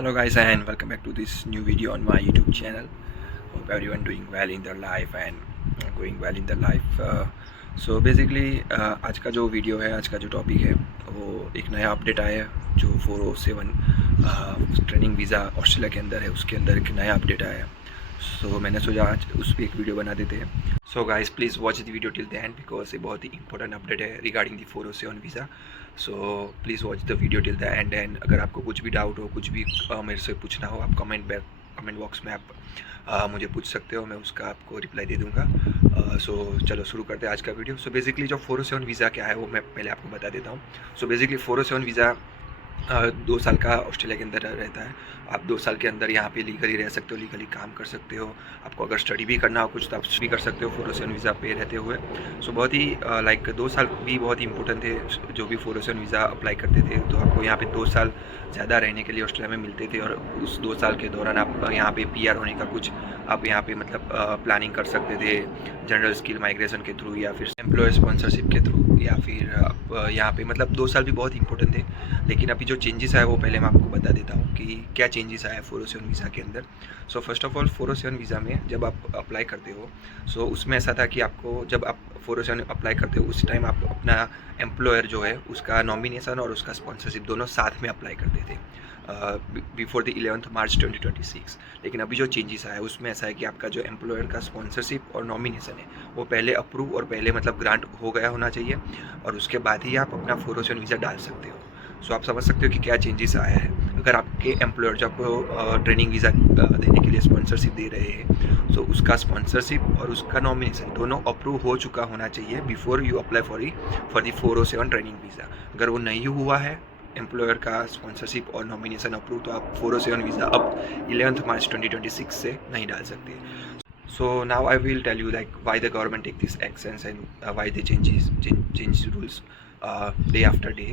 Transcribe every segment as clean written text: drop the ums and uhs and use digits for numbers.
Hello guys, and welcome back to this new video on my YouTube channel. Hope everyone doing well in their life and going well in their life. So basically आज का जो video है, आज का जो topic है वो एक नया अपडेट आया है जो 407 ट्रेनिंग वीज़ा ऑस्ट्रेलिया के अंदर है, उसके अंदर एक नया अपडेट आया है. सो मैंने सोचा आज उस पर एक वीडियो बना देते हैं. So guys please watch the video till the end because ये बहुत ही इंपॉर्टेंट अपडेट है regarding the 407 visa. So please watch the video till the end. अगर आपको कुछ भी डाउट हो, कुछ भी मेरे से पूछना हो, आप कमेंट बॉक्स में आप मुझे पूछ सकते हो, मैं उसका आपको रिप्लाई दे दूँगा. सो चलो शुरू करते हैं आज का वीडियो. सो बेसिकली जो 407 वीज़ा क्या है वो मैं पहले आपको बता देता हूँ. सो बेसिकली 407 वीज़ा 2 साल का ऑस्ट्रेलिया के अंदर रहता है. आप 2 साल के अंदर यहाँ पे लीगली रह सकते हो, लीगली काम कर सकते हो. आपको अगर स्टडी भी करना हो कुछ तो आप भी कर सकते हो 407 वीज़ा पे रहते हुए. सो बहुत ही लाइक 2 साल भी बहुत ही इंपॉर्टेंट थे. जो भी 407 वीज़ा अप्लाई करते थे तो आपको यहाँ पे 2 साल ज़्यादा रहने के लिए ऑस्ट्रेलिया में मिलते थे. और उस 2 साल के दौरान आप यहाँ पे PR होने का कुछ आप यहाँ पे मतलब प्लानिंग कर सकते थे जनरल स्किल माइग्रेशन के थ्रू या फिर एम्प्लॉय स्पॉन्सरशिप के थ्रू, या फिर आप यहाँ पे मतलब 2 साल भी बहुत इंपॉर्टेंट थे. लेकिन अभी जो चेंजेस आया वो पहले मैं आपको बता देता हूँ कि क्या चेंजेस आया 407 वीज़ा के अंदर. So first of all 407 visa में जब आप अप्लाई करते हो सो उसमें ऐसा था कि आपको जब आप 407 अप्लाई करते हो उस टाइम आप अपना एम्प्लॉयर जो है उसका नॉमिनेशन और उसका स्पॉन्सरशिप दोनों साथ में अप्लाई करते थे बिफोर द 11 मार्च 2026. लेकिन अभी जो चेंजेस आया है उसमें ऐसा है कि आपका जो एम्प्लॉयर का स्पॉन्सरशिप और नॉमिनेशन है वो पहले अप्रूव और पहले मतलब ग्रांट हो गया होना चाहिए और उसके बाद ही आप अपना 407 वीज़ा डाल सकते हो. सो आप समझ सकते हो कि क्या चेंजेस आया है. अगर आपके एम्प्लॉयर जो आपको ट्रेनिंग वीज़ा देने के लिए स्पॉन्सरशिप दे रहे हैं तो उसका स्पॉन्सरशिप और उसका नॉमिनेशन दोनों अप्रूव हो चुका होना चाहिए before you apply for the 407 training visa. अगर वो नहीं हुआ है एम्प्लॉयर का स्पॉन्सरशिप और नॉमिनेशन अप्रूव तो आप 407 वीज़ा अब 11 मार्च 2026 से नहीं डाल सकते. So now I will tell you like why the government take these actions and why they change rules day after day.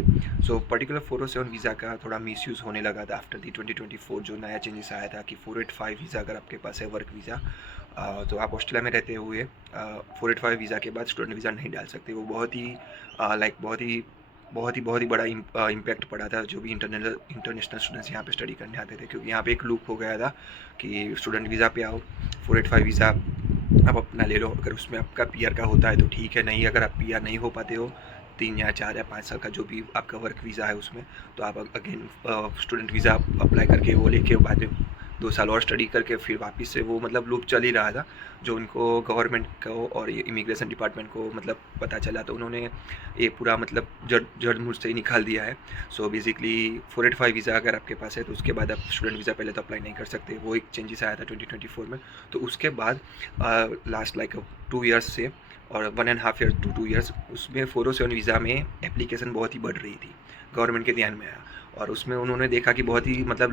So particular 407 visa का थोड़ा मिसयूज़ होने लगा था आफ्टर दी 2024 जो नया चेंजेस आया था कि 485 वीज़ा अगर आपके पास है वर्क वीज़ा तो आप ऑस्ट्रेलिया में रहते हुए 485 वीज़ा के बाद स्टूडेंट वीज़ा नहीं डाल सकते. वो बहुत ही बड़ा इम्पैक्ट पड़ा था जो भी इंटरनेशनल स्टूडेंट्स यहाँ पे स्टडी करने आते थे, क्योंकि यहाँ पे एक लूप हो गया था कि स्टूडेंट वीज़ा पे आओ 485 वीज़ा आप अपना ले लो. अगर उसमें आपका PR का होता है तो ठीक है, नहीं अगर आप PR नहीं हो पाते हो 3 या 4 या 5 साल का जो भी आपका वर्क वीज़ा है उसमें तो आप अगेन स्टूडेंट वीज़ा अप्लाई करके वो लेके बाद में 2 साल और स्टडी करके फिर वापस से वो मतलब लूप चल ही रहा था. जो उनको गवर्नमेंट को और इमिग्रेशन डिपार्टमेंट को मतलब पता चला तो उन्होंने ये पूरा मतलब जड़ मूल से ही निकाल दिया है. सो बेसिकली 485 वीज़ा अगर आपके पास है तो उसके बाद आप स्टूडेंट वीज़ा पहले तो अप्लाई नहीं कर सकते. वो एक चेंजेस आया था 2024 में. तो उसके बाद लास्ट लाइक 2 ईयर्स से और 1.5 ईयर टू 2 ईयर्स उसमें 407 वीज़ा में एप्लीकेशन बहुत ही बढ़ रही थी, गवर्नमेंट के ध्यान में आया और उसमें उन्होंने देखा कि बहुत ही मतलब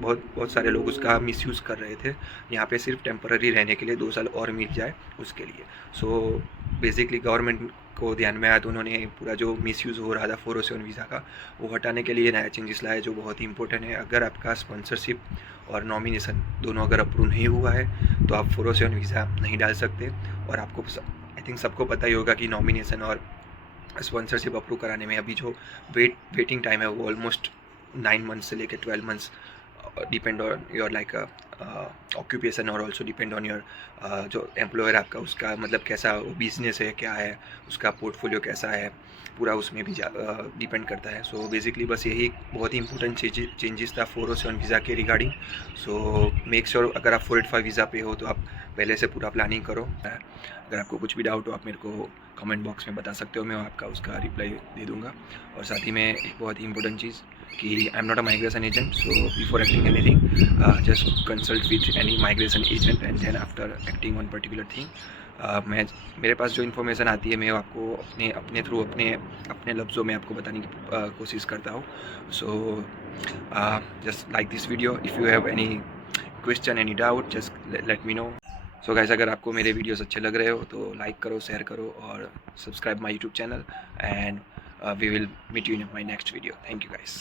बहुत सारे लोग उसका मिसयूज़ कर रहे थे यहाँ पे सिर्फ टेम्पररी रहने के लिए 2 साल और मिल जाए उसके लिए. सो बेसिकली गवर्नमेंट को ध्यान में आया तो उन्होंने पूरा जो मिसयूज़ हो रहा था 407 वीज़ा का वो हटाने के लिए नया चेंजेस लाया जो बहुत ही इंपॉर्टेंट है. अगर आपका स्पॉन्सरशिप और नॉमिनेशन दोनों अगर अप्रूव नहीं हुआ है तो आप 407 वीज़ा नहीं डाल सकते. और आपको आई थिंक सबको पता ही होगा कि नॉमिनेशन और स्पॉन्सरशिप अप्रूव कराने में अभी जो वेटिंग टाइम है वो ऑलमोस्ट 9 मंथ्स से लेकर 12 months depend on your like occupation और ऑल्सो डिपेंड ऑन योर जो एम्प्लॉयर आपका उसका मतलब कैसा बिजनेस है, क्या है उसका पोर्टफोलियो कैसा है, पूरा उसमें भी डिपेंड करता है. सो बेसिकली बस यही बहुत ही इंपॉर्टेंट चेंजेस था 407 वीज़ा के रिगार्डिंग. सो मेक श्योर अगर आप 485 वीज़ा पे हो तो आप पहले से पूरा प्लानिंग करो. अगर आपको कुछ भी डाउट हो आप मेरे को कमेंट बॉक्स में बता सकते हो, मैं आपका उसका रिप्लाई दे दूँगा. और साथ ही में एक बहुत ही इंपॉर्टेंट चीज़ कि I am not a migration agent. So before acting anything just consult with any migration agent and then after acting on particular thing. मेरे पास जो इन्फॉर्मेशन आती है मैं आपको अपने थ्रू अपने लफ्ज़ों में आपको बताने की कोशिश करता हूँ. So just like this video, if you have any question any doubt just let me know. So guys अगर आपको मेरे वीडियोस अच्छे लग रहे हो तो लाइक करो, शेयर करो और subscribe my YouTube channel and we will meet you in my next video. Thank you guys.